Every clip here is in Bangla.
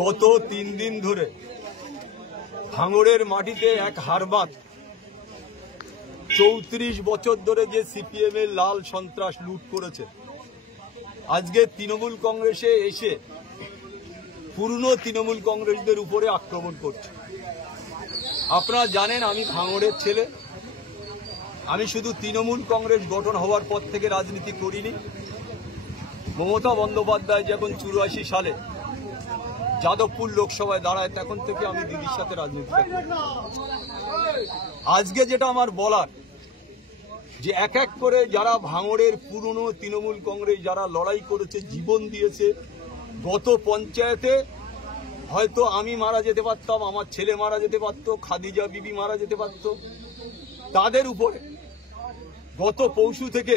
গত 3 দিন ধরে ভাঙড়ের মাটিতে এক হারবাত 34 বছর ধরে যে সিপিএম এর লাল সন্ত্রাস লুট করেছে, আজকে তৃণমূল কংগ্রেসে এসে পুরনো তৃণমূল কংগ্রেসদের উপরে আক্রমণ করছে। আপনারা জানেন আমি ভাঙড়ের ছেলে, আমি শুধু তৃণমূল কংগ্রেস গঠন হওয়ার পর থেকে রাজনীতি করিনি। মমতা বন্দ্যোপাধ্যায় যখন 84 সালে যাদবপুর লোকসভায় দাঁড়ায় তখন থেকে আমি দিদির সাথে রাজনীতি করি। আজকে যেটা আমার বলার, যে এক এক করে যারা ভাঙড়ের পুরনো তৃণমূল কংগ্রেস যারা লড়াই করেছে, জীবন দিয়েছে, গত পঞ্চায়েতে হয়তো আমি মারা যেতে পারতাম, আমার ছেলে মারা যেতে পারত, খাদিজা বিবি মারা যেতে পারত, তাদের উপরে গত পরশু থেকে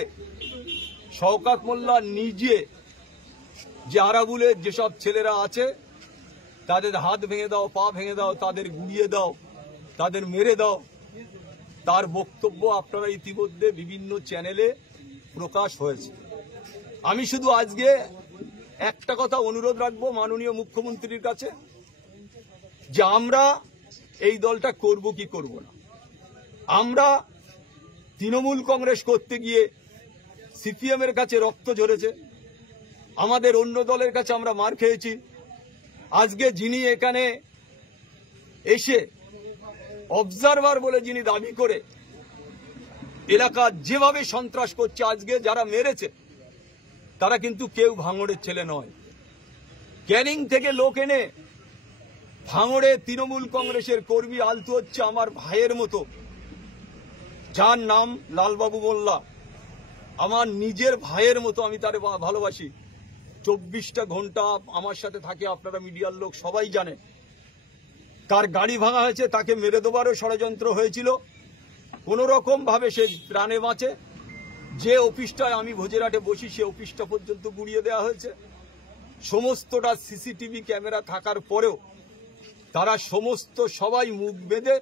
শওকত মোল্লা নিজে যে আরাবুলের যেসব ছেলেরা আছে তাদের হাত ভেঙে দাও, পা ভেঙে দাও, তাদের গুড়িয়ে দাও, তাদের মেরে দাও, তার বক্তব্য আপনারা ইতিমধ্যে বিভিন্ন চ্যানেলে প্রকাশ হয়েছে। আমি শুধু আজকে একটা কথা অনুরোধ রাখবো মাননীয় মুখ্যমন্ত্রীর কাছে, যে আমরা এই দলটা করব কি করব না। আমরা তৃণমূল কংগ্রেস করতে গিয়ে সিপিএম এর কাছে রক্ত ঝরেছে, আমাদের অন্য দলের কাছে আমরা মার খেয়েছি। আজকে যিনি এখানে এসে অবজারভার বলে যিনি দাবি করে এলাকা যেভাবে সন্ত্রাস করছে, আজকে যারা মেরেছে তারা কিন্তু কেউ ভাঙড়ের ছেলে নয়। ক্যানিং থেকে লোক এনে ভাঙড়ে তৃণমূল কংগ্রেসের কর্মী আলতু হচ্ছে আমার ভাইয়ের মতো, যার নাম লালবাবু মোল্লা, আমার নিজের ভাইয়ের মতো, আমি তারে ভালোবাসি। 24টা ঘন্টা আমার সাথে থাকে, আপনারা মিডিয়ার লোক সবাই জানে। তার গাড়ি ভাঙা হয়েছে, তাকে মেরে দেবারও ষড়যন্ত্র হয়েছিল, কোন রকম ভাবে সে প্রাণে বাঁচে। যে অফিসটায় আমি ভোজেরহাটে বসি সে অফিসটা পর্যন্ত গুড়িয়ে দেওয়া হয়েছে। সমস্তটা সিসিটিভি ক্যামেরা থাকার পরেও তারা সমস্ত সবাই মুখ বেঁধে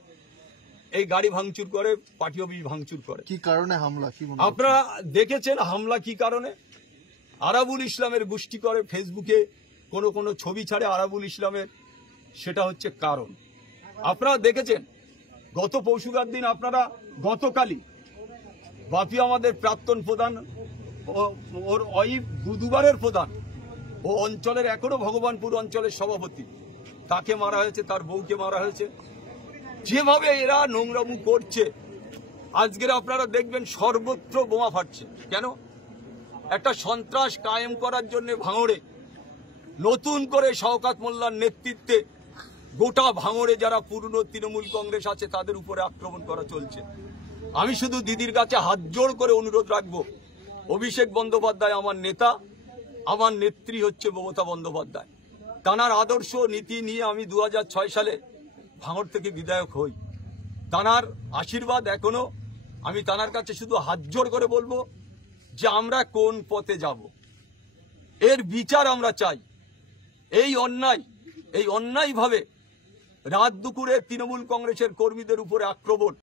এই গাড়ি ভাঙচুর করে, পার্টি অফিস ভাঙচুর করে। কি কারণে হামলা? আপনারা দেখেছেন হামলা কি কারণে? আরাবুল ইসলামের গোষ্ঠী করে, ফেসবুকে কোন ছবি ছাড়ে আরাবুল ইসলামের, সেটা হচ্ছে কারণ। আপনারা দেখেছেন গত পরশুকার দিন, আপনারা গতকালই বাপি আমাদের প্রাক্তন প্রধান, ওর ওয়াইফ দুবারের প্রধান, ও অঞ্চলের এখনো ভগবানপুর অঞ্চলের সভাপতি, তাকে মারা হয়েছে, তার বউকে মারা হয়েছে। যেভাবে এরা নোংরামু করছে, আজকের আপনারা দেখবেন সর্বত্র বোমা ফাটছে। কেন? একটা সন্ত্রাস কায়েম করার জন্য ভাঙড়ে নতুন করে শওকত মোল্লার নেতৃত্বে গোটা ভাঙড়ে যারা পুরনো তৃণমূল কংগ্রেস আছে তাদের উপরে আক্রমণ করা চলছে। আমি শুধু দিদির কাছে হাত জোড় করে অনুরোধ রাখবো, অভিষেক বন্দ্যোপাধ্যায় আমার নেতা, আমার নেত্রী হচ্ছে মমতা বন্দ্যোপাধ্যায়। তানার আদর্শ নীতি নিয়ে আমি 2006 সালে ভাঙড় থেকে বিধায়ক হই। তানার আশীর্বাদ এখনো, আমি তানার কাছে শুধু হাত জোড় করে বলবো যে আমরা কোন পথে যাব, এর বিচার আমরা চাই। এই অন্যায়ভাবে রাত দুপুরে তৃণমূল কংগ্রেসের কর্মীদের উপরে আক্রমণ,